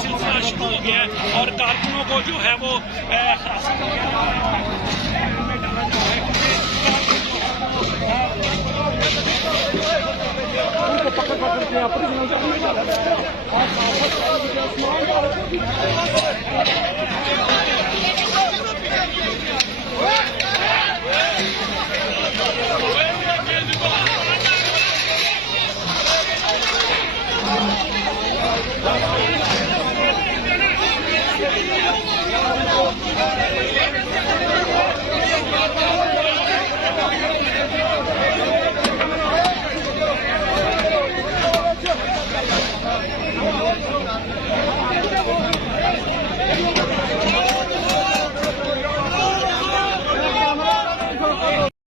सिलसिला शुरू हो गया है और कारकुनों को जो है वो हासिल हो गया है।